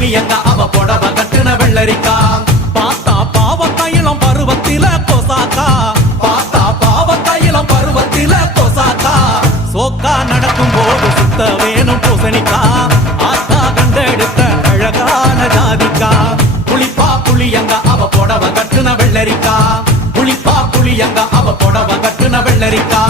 புளியங்க அவ புடவ கட்டுன வெள்ளரிக்கா பார்த்தா பாவக்காயிலம் பருவத்தில கொசாக்கா பார்த்தா பாவக்காயிலம் பருவத்தில கொசாக்கா சோக்கா நடக்கும் போது சுத்த வேணும் பூசணிக்கா ஆத்தா கண்டெடுத்த அழகான ஜாதிக்கா புளிப்பா புளியங்க அவ புடவ கட்டுன வெள்ளரிக்கா புளிப்பா புளியங்க அவ புடவ கட்டுன வெள்ளரிக்கா